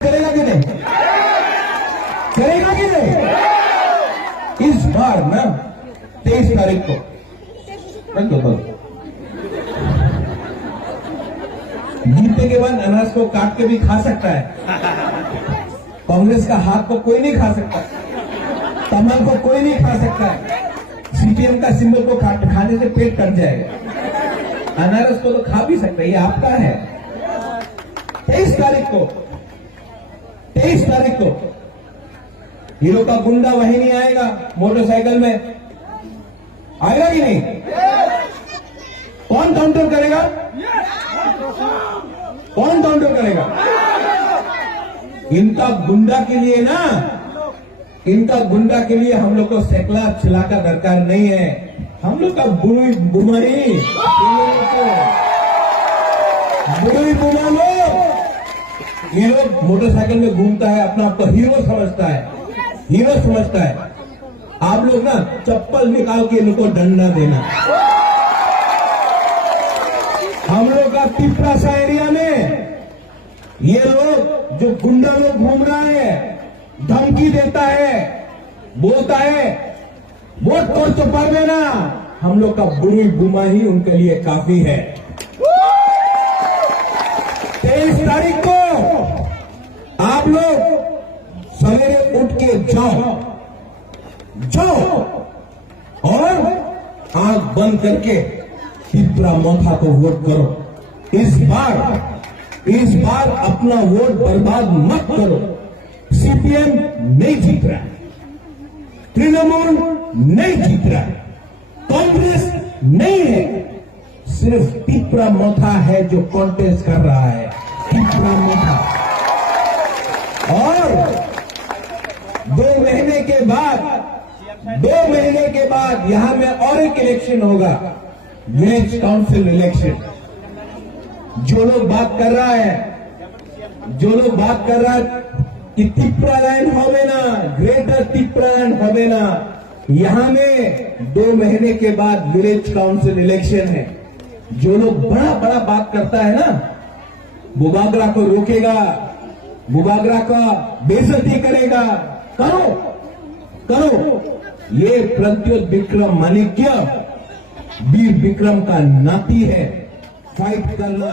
करेगा कि नहीं? करेगा कि नहीं? इस बार ना 23 तारीख को जीतने के बाद अनाज को काट के भी खा सकता है। कांग्रेस का हाथ को कोई नहीं खा सकता, तमाम को कोई नहीं खा सकता है। सीपीएम का सिंबल को खाने से पेट कट जाएगा। अनारस को तो खा भी सकता है, ये आपका है। 23 तारीख को हीरो का गुंडा वहीं नहीं आएगा, मोटरसाइकिल में आएगा कि नहीं? कौन काउंटर करेगा? कौन काउंटर करेगा? इनका गुंडा के लिए ना, इनका गुंडा के लिए हम लोग को सैकड़ा छिला का दरकार नहीं है। हम लोग का बुरी बुमारी लो। ये लोग मोटरसाइकिल में घूमता है, अपना आप को हीरो समझता है, हीरो समझता है। आप लोग ना चप्पल निकाल के इनको डंडा देना। हम लोग का पिपरासा एरिया में ये लोग जो गुंडा लोग घूम रहा है, धमकी देता है, बोलता है वोट कर तो पावे ना। हम लोग का बुरी गुमा ही उनके लिए काफी है। 23 तारीख को आप लोग सवेरे उठ के जाओ और आंख बंद करके पिपरा मोथा को वोट करो। इस बार अपना वोट बर्बाद मत करो। सीपीएम नहीं जीत रहा, तृणमूल नहीं जीत रहा, कांग्रेस नहीं है, सिर्फ पिपरा मोथा है जो कॉन्टेस्ट कर रहा है। पिपरा मोथा। और 2 महीने के बाद यहां में और एक इलेक्शन होगा, विलेज काउंसिल इलेक्शन। जो लोग बात कर रहा है कि तिप्रालैंड होवे ना, ग्रेटर तिप्रालैंड होवे ना, यहां में 2 महीने के बाद विलेज काउंसिल इलेक्शन है। जो लोग बड़ा बात करता है ना, बुगागरा को रोकेगा, बुगागरा का बेइज्जती करेगा, करो। ये प्रत्युत विक्रम माणिक्य वीर विक्रम का नाती है। फाइट करना